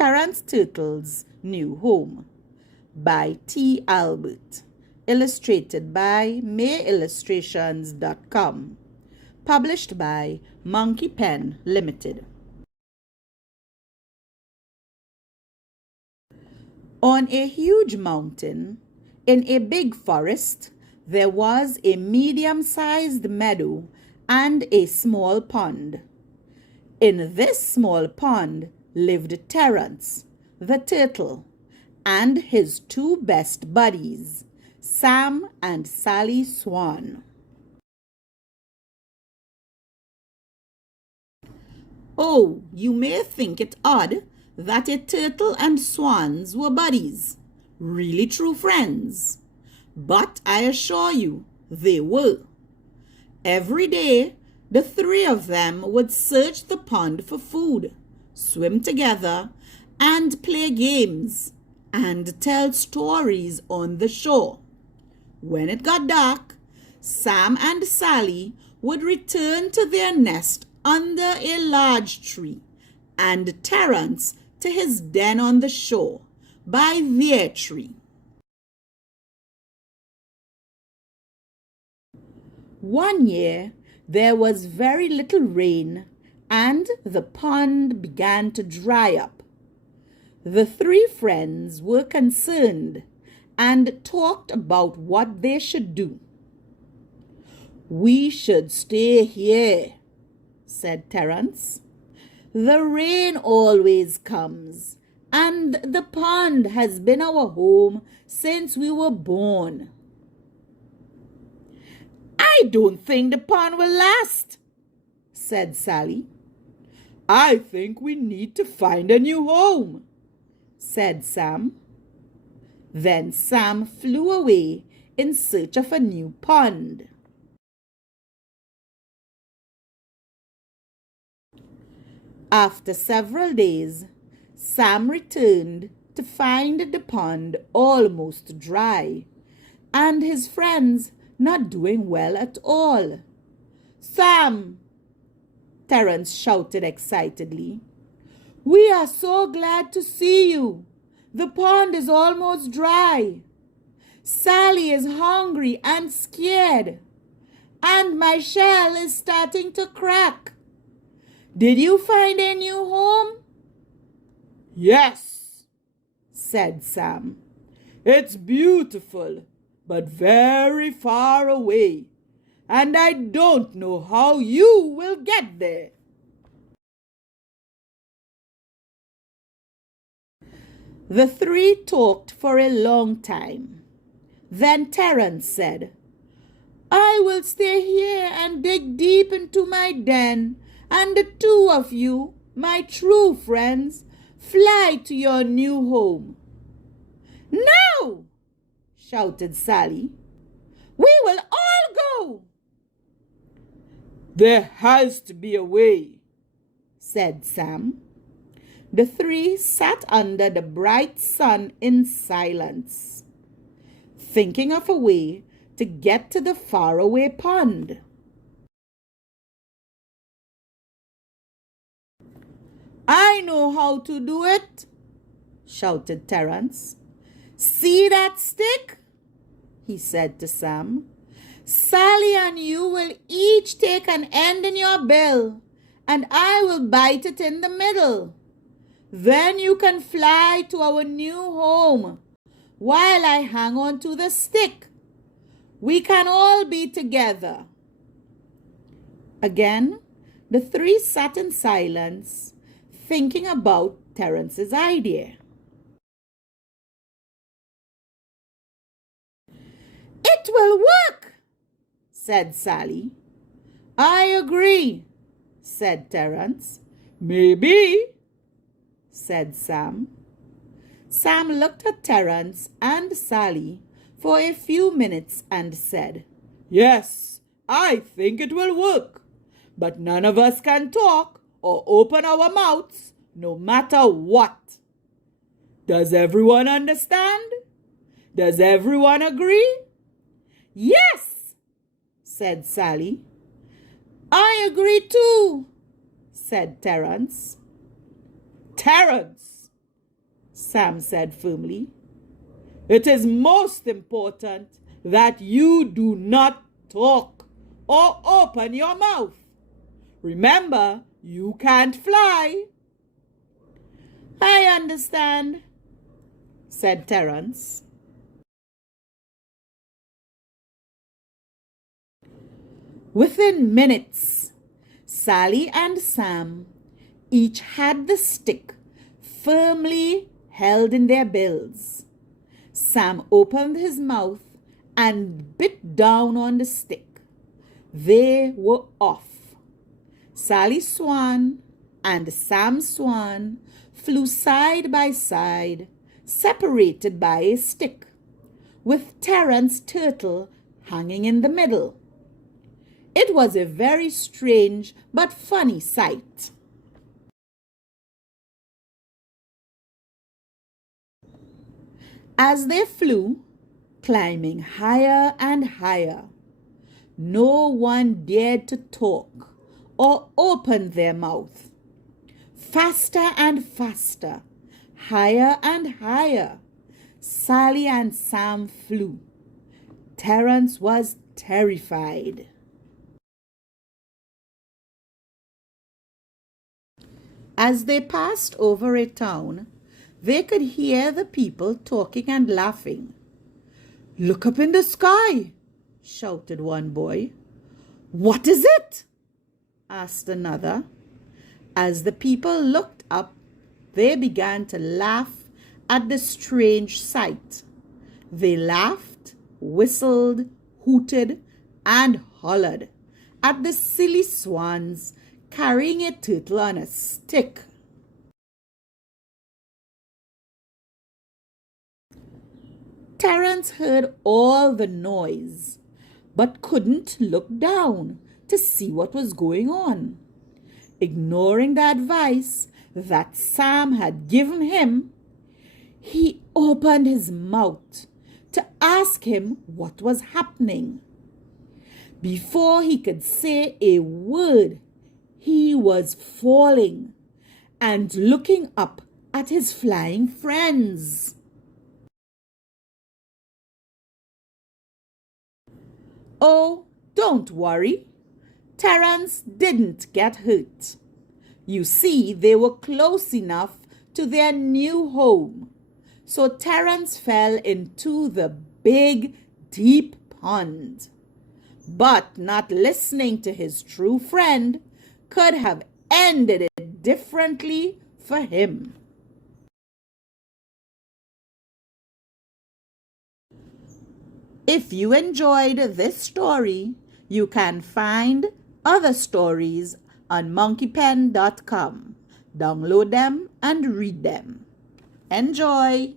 Terrance Turtle's New Home by T. Albert. Illustrated by mayillustrations.com. Published by Monkey Pen Limited. On a huge mountain, in a big forest, there was a medium-sized meadow and a small pond. In this small pond lived Terrance, the turtle, and his two best buddies, Sam and Sally Swan. Oh, you may think it odd that a turtle and swans were buddies, really true friends. But I assure you, they were. Every day, the three of them would search the pond for food, swim together, and play games, and tell stories on the shore. When it got dark, Sam and Sally would return to their nest under a large tree, and Terrance to his den on the shore by their tree. One year, there was very little rain, and the pond began to dry up. The three friends were concerned and talked about what they should do. "We should stay here," said Terrance. "The rain always comes, and the pond has been our home since we were born." "I don't think the pond will last," said Sally. "I think we need to find a new home," said Sam. Then Sam flew away in search of a new pond. After several days, Sam returned to find the pond almost dry, and his friends not doing well at all. "Sam," Terrance shouted excitedly, "we are so glad to see you. The pond is almost dry. Sally is hungry and scared, and my shell is starting to crack. Did you find a new home?" "Yes," said Sam. "It's beautiful, but very far away, and I don't know how you will get there." The three talked for a long time. Then Terrance said, "I will stay here and dig deep into my den, and the two of you, my true friends, fly to your new home." "No!" shouted Sally. "We will all go." "There has to be a way," said Sam. The three sat under the bright sun in silence, thinking of a way to get to the faraway pond. "I know how to do it," shouted Terrance. "See that stick?" he said to Sam. "Sally and you will each take an end in your bill, and I will bite it in the middle. Then you can fly to our new home while I hang on to the stick. We can all be together." Again, the three sat in silence, thinking about Terrance's idea. "It will work," said Sally. "I agree," said Terrance. "Maybe," said Sam. Sam looked at Terrance and Sally for a few minutes and said, "Yes, I think it will work, but none of us can talk or open our mouths no matter what. Does everyone understand? Does everyone agree?" "Yes," said Sally. "I agree too," said Terrance. "Terrance," Sam said firmly. It is most important that you do not talk or open your mouth. Remember, you can't fly. I understand, said Terrance. Within minutes, Sally and Sam each had the stick firmly held in their bills. Sam opened his mouth and bit down on the stick. They were off. Sally Swan and Sam Swan flew side by side, separated by a stick, with Terrance Turtle hanging in the middle. It was a very strange but funny sight. As they flew, climbing higher and higher, no one dared to talk or open their mouth. Faster and faster, higher and higher, Sally and Sam flew. Terrance was terrified. As they passed over a town, they could hear the people talking and laughing. "Look up in the sky," shouted one boy. "What is it?" asked another. As the people looked up, they began to laugh at the strange sight. They laughed, whistled, hooted, and hollered at the silly swans carrying a turtle on a stick. Terrance heard all the noise, but couldn't look down to see what was going on. Ignoring the advice that Sam had given him, he opened his mouth to ask him what was happening. Before he could say a word, he was falling and looking up at his flying friends. Oh, don't worry. Terrance didn't get hurt. You see, they were close enough to their new home. So Terrance fell into the big, deep pond. But not listening to his true friend could have ended it differently for him. If you enjoyed this story, you can find other stories on monkeypen.com. Download them and read them. Enjoy!